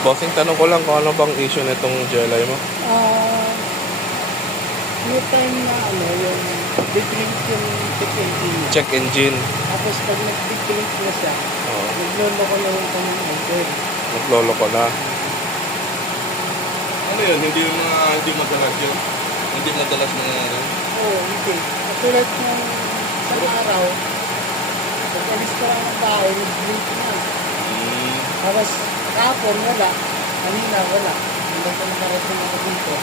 Bossing, tanong ko lang kung ano bang issue nitong GLI mo? Ah, may time na yung big-blink yung check engine. Check engine. Tapos pag nag-big-blink na siya, Oo. nagloloko na yung kanyang idol. Naglolo ko na. Ano yun? Hindi madalas yun? Hindi madalas nangyari? Oo, hindi. Katulad ng isang araw, pag-alis ko lang ng bahay, nag-blink na. Tapos kahapon wala, kanina wala. Hindi ko nakarating ako dito.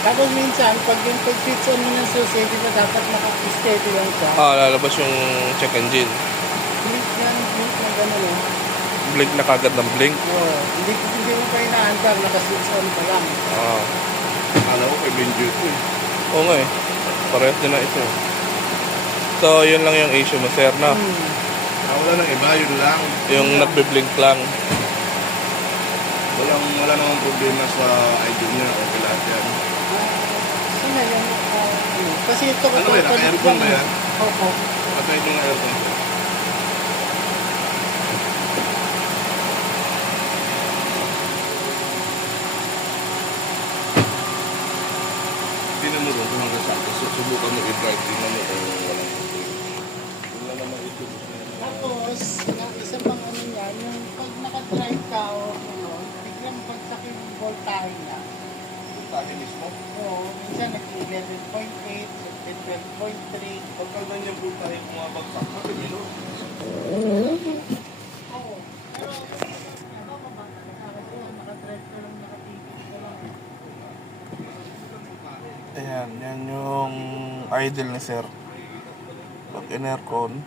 Tapos minsan, pag yung pag-switch on mo ng susi, di ba dapat naka-steady lang siya? Lalabas yung check engine. Blink na gano'n eh. Blink na kagad ng blink. Oo, hindi mo pa inaandar, naka-switch on pa lang. Alam ko kay Benjo ito eh. Oo nga eh. Parehas din na ito. So, yun lang yung issue mo, sir, no? Wala nang iba, yun lang. Yung nagbe-blink lang. Wala namang problema sa idol niya. Okay lahat yan. Sina yan? Kasi ito Ano ba yan? Naka-aircon ba yan? Oo. Patay yung aircon. Tingnan mo rin kung hanggang saan. Subukan mo i-drive. Tingnan mo kung walang problema. Wala naman ito. Tapos, isa pang ano yan, yung pag naka-drive ka o ano, biglang bagsak yung voltahe niya. Tayo mismo. Oo, minsan nag-11.8, 12.3. Pagka ganyan po tayo bumabagsak, matigilo. Oo. Pero, ano ka ba? Naka-drive ka lang, nakatigil ka lang. Ayan, yan yung idle ni sir. Pag in-aircon,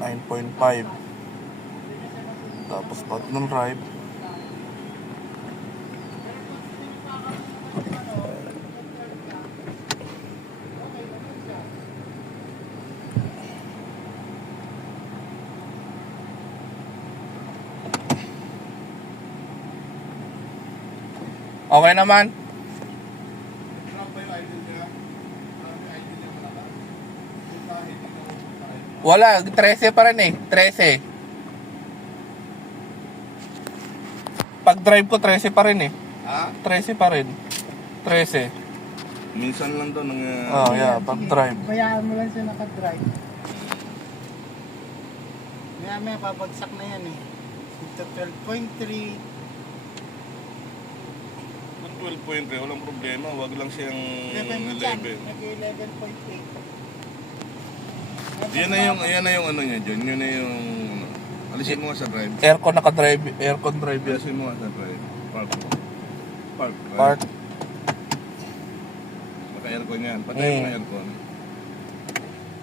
9.5. Tapos pag non-drive, okay naman. Wala, 13 pa rin eh. 13. Pag drive ko, 13 pa rin eh. Ha? 13 pa rin. 13. Minsan lang to nangyayari. Oh, yeah, pag drive. Bayaan mo lang siya naka-drive. Maya babagsak na yan eh. Ito 12.3. Kung 12.3, walang problema. Wag lang siyang 11 dyan. 11. Nag-11.8. Yan na yung ano niya dyan. Yun na yung... Alisin mo nga sa drive. Aircon naka-drive, aircon drive yan. Alisin mo nga sa drive. Park. Park. Park. Naka-aircon yan. Patay mo nga aircon.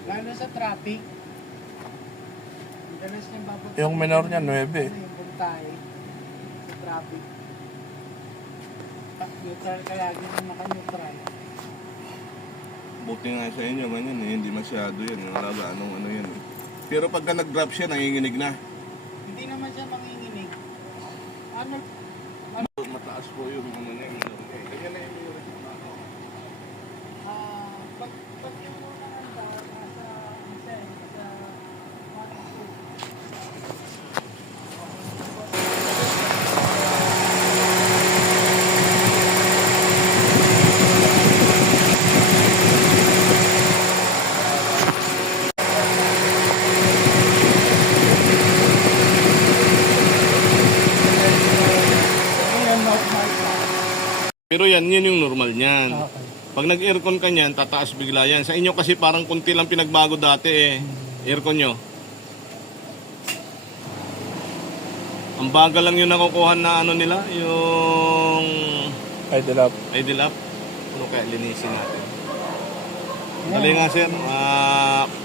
Lalo sa traffic. Dalas niya babagsak. Yung minor niya, 9. Yung voltahe sa traffic. Neutral ka lagi na naka-neutral. Buti nga sa inyo, ganyan eh. Hindi masyado yan. Wala ba? Anong ano yan eh. Pero pagka nag-drop siya, nanginginig na. Hindi naman siya manginginig. Ano? Mataas po yung ano niya. Ganyan na yung Pag yung muna nasa isa, nasa 1, 2. Pero yan yung normal niyan. Okay. Pag nag-aircon ka niyan, tataas bigla yan. Sa inyo kasi parang kunti lang pinagbago dati eh. Aircon nyo. Ang bagal lang yung nakukuha na ano nila, yung Idle up. idle up. Ano kaya linisin natin? Dali nga sir.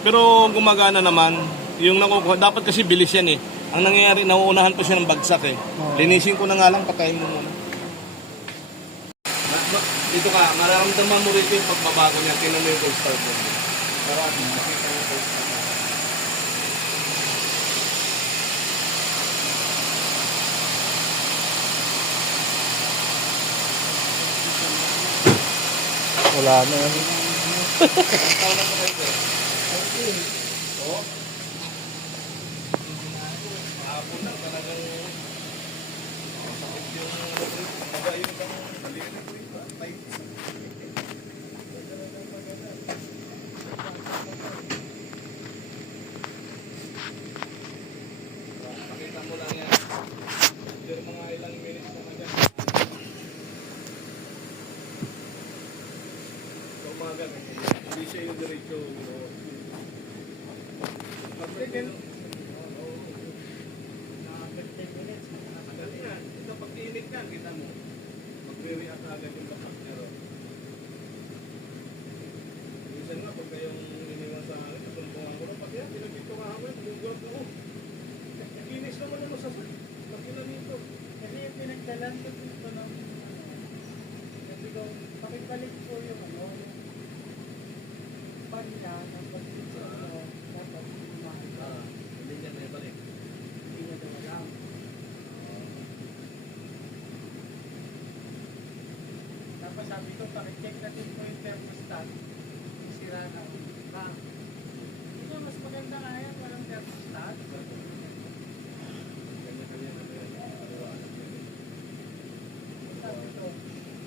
Pero gumagana naman. Yung nakukuha, dapat kasi bilis yan eh. Ang nangyayari, nauunahan pa siya ng bagsak eh. Linisin ko na nga lang, patayin mo muna. Dito ka, mararamdaman mo rin yung pagbabago niya. Tinan mo yung full start mo. Makita mo yung full start. Wala na yan. Ang taon na mo kayo, sir? Oh. diretso. Mga 15 minutes. Dali yan. Ito pag iinit yan, kita mo. Magre-react agad yung batak niya ro. Minsan nga, pag kayong iniwan sa akin, natuntungan ko na, pag yan, pinagpito ka ako, bumugulat ako. Nakinis naman ano sa sat. Pag yun nito. Kasi yung pinagdalan ko dito ng sabi ko, pakibalik ko yung yung panda ng pagkita dapat kumain. Hindi niya na ibalik. Hindi na daw alam. Tapos sabi ko, pakicheck natin mo yung thermostat. Sira na. Ito, mas maganda nga yan, walang thermostat. Kanya-kanya na yan. Sabi ko,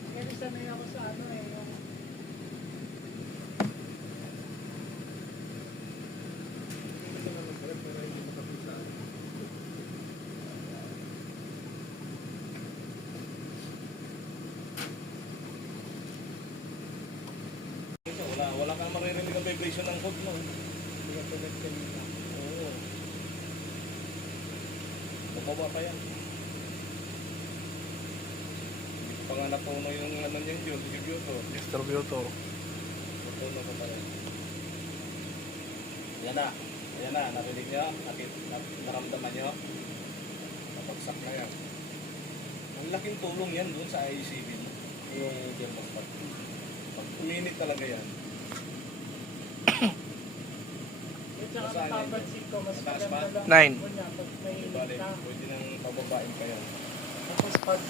kaya sanay ako sa yung Hindi naman mag-correct, pero hindi makapisa. Wala kang maririnig ang vibration ng hood mo. hindi ka tulad kanina. Oo. Bababa pa yan. Hindi pa nga natuno yung ano niya yun, distributor. Distributor. Natuno pa pala. Yan na. Ayan na, narinig nyo? Naramdaman nyo? Napagsak na yan. Ang laking tulong yan doon sa ICB mo. Yung thermostat. Pag uminit talaga yan. At saka Saan yan? napapansin ko, mas Mataas maganda ba? lang 9. ako niya pag may Bale, na. pwede nang pababain pa yan. Tapos pag